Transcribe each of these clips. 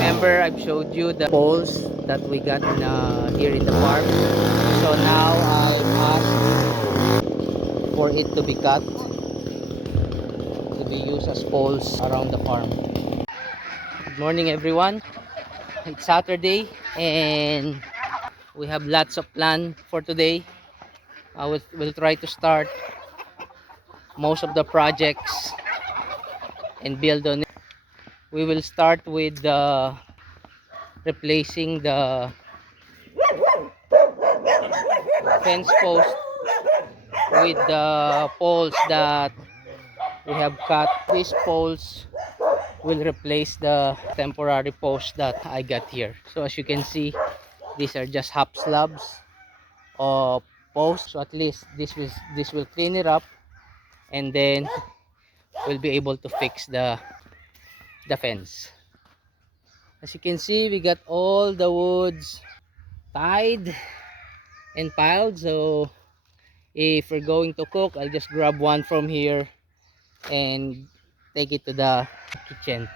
Remember, I've showed you the poles that we got here in the farm. So now I've asked for it to be cut to be used as poles around the farm. Good morning, everyone. It's Saturday and we have lots of plan for today. We'll try to start most of the projects and build on it. We will start with replacing the fence post with the poles that we have cut. These poles will replace the temporary post that I got here. So as you can see, these are just half slabs of posts. So at least this will clean it up, and then we'll be able to fix the fence. As you can see, we got all the woods tied and piled. So if we're going to cook, I'll just grab one from here and take it to the kitchen.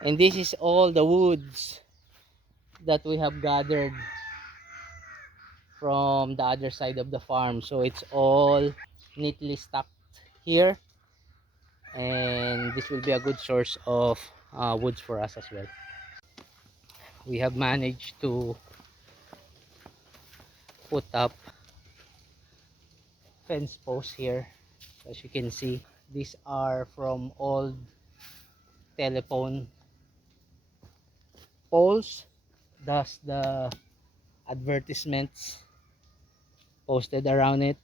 And this is all the woods that we have gathered from the other side of the farm. So it's all neatly stacked here, and this will be a good source of woods for us as well. We have managed to put up fence posts here. As you can see, these are from old telephone poles, thus the advertisements posted around it.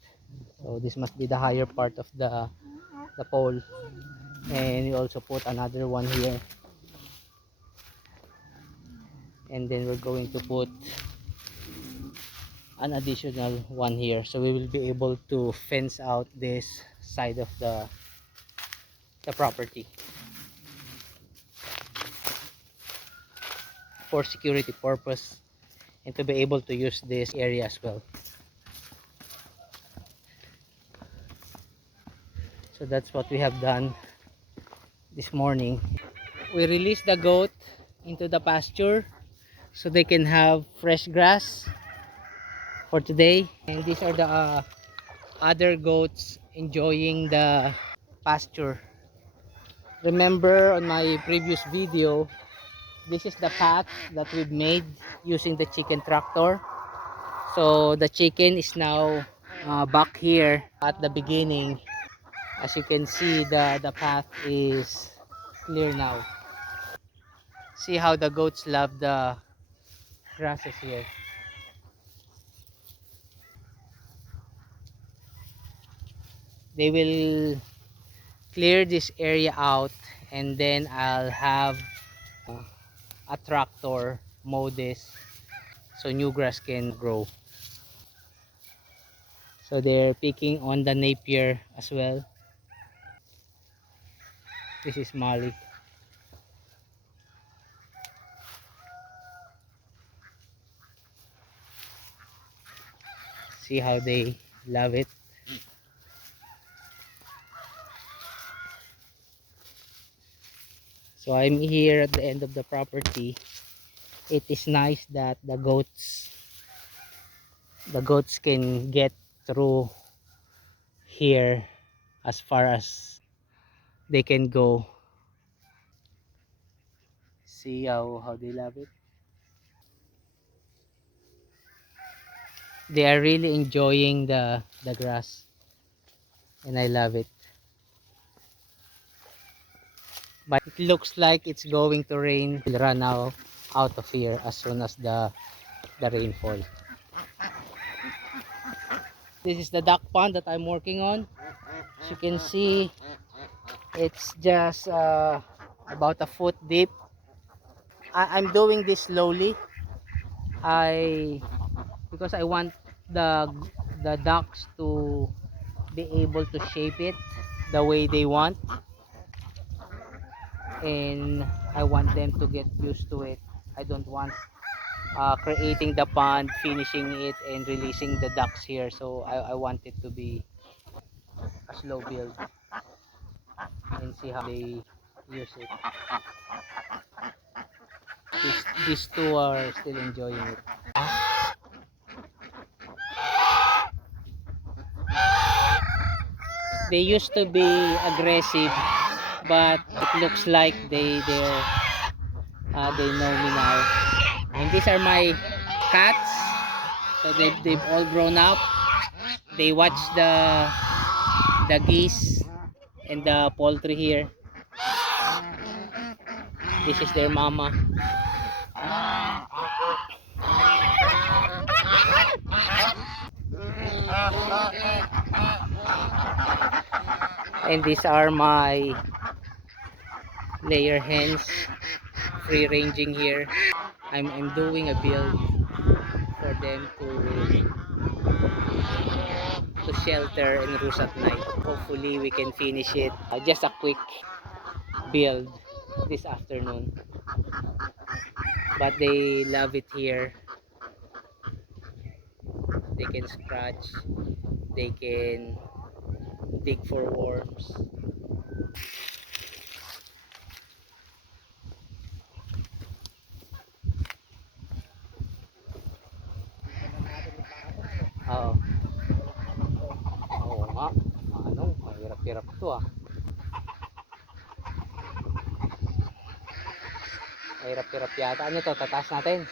So this must be the higher part of the pole. And we also put another one here, and then we're going to put an additional one here, so we will be able to fence out this side of the property for security purpose, and to be able to use this area as well. So that's what we have done this morning. We released the goat into the pasture so they can have fresh grass for today, and these are the other goats enjoying the pasture. Remember on my previous video, this is the path that we've made using the chicken tractor. So the chicken is now back here at the beginning. As you can see, the path is clear now. See how the goats love the grasses here. They will clear this area out, and then I'll have a tractor mow this so new grass can grow. So they're picking on the napier as well. This is Molly. See how they love it. So I'm here at the end of the property. It is nice that the goats can get through here as far as they can go. See how they love it. They are really enjoying the grass, and I love it. But it looks like it's going to rain. We'll run out of here as soon as the rainfall. This is the duck pond that I'm working on. As you can see, it's just about a foot deep. I'm doing this slowly. Because I want the ducks to be able to shape it the way they want, and I want them to get used to it. I don't want creating the pond, finishing it, and releasing the ducks here. So I want it to be a slow build, and see how they use it. This these two are still enjoying it. They used to be aggressive, but it looks like they know me now. And these are my cats. So they've all grown up. They watch the geese and the poultry here. This is their mama. And these are my layer hens, free ranging here. I'm doing a build for them to shelter and roost at night. Hopefully we can finish it. Just a quick build this afternoon. But they love it here. They can scratch, they can dig for worms. Oo. Oo nga. Ano, mahirap-hirap to ah. Mahirap-hirap yata. Ano to, tataas natin.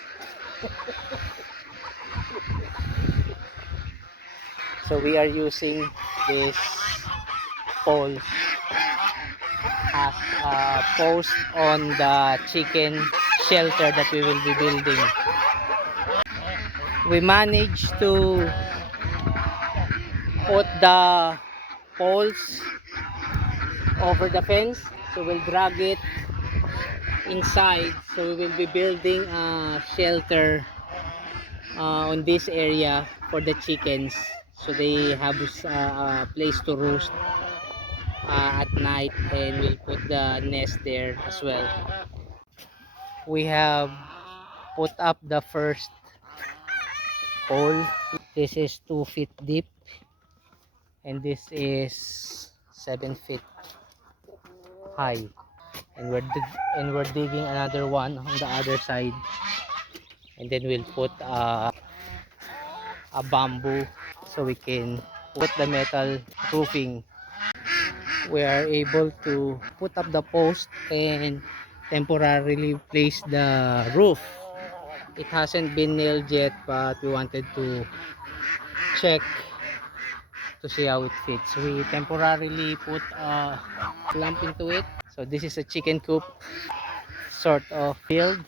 So we are using this pole as a post on the chicken shelter that we will be building. We managed to put the poles over the fence, so we'll drag it inside. So we will be building a shelter on this area for the chickens, so they have a place to roost at night, and we'll put the nest there as well. We have put up the first pole. This is 2 feet deep and this is 7 feet high, and we're digging another one on the other side, and then we'll put a bamboo so we can put the metal roofing. We are able to put up the post and temporarily place the roof. It hasn't been nailed yet, but we wanted to check to see how it fits. We temporarily put a lamp into it. So this is a chicken coop sort of build.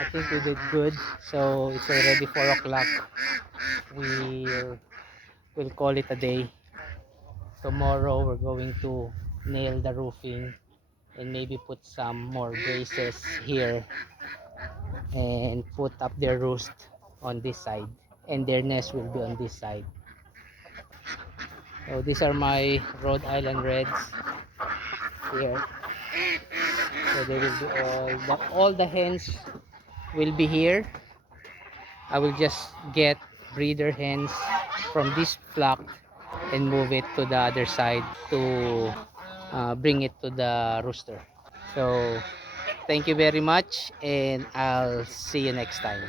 I think we did good. So it's already 4 o'clock. We'll call it a day. Tomorrow we're going to nail the roofing and maybe put some more braces here and put up their roost on this side, and their nest will be on this side. So these are my Rhode Island Reds here. So they will be all the hens will be here. I will just get breeder hens from this flock and move it to the other side to bring it to the rooster. So thank you very much, and I'll see you next time.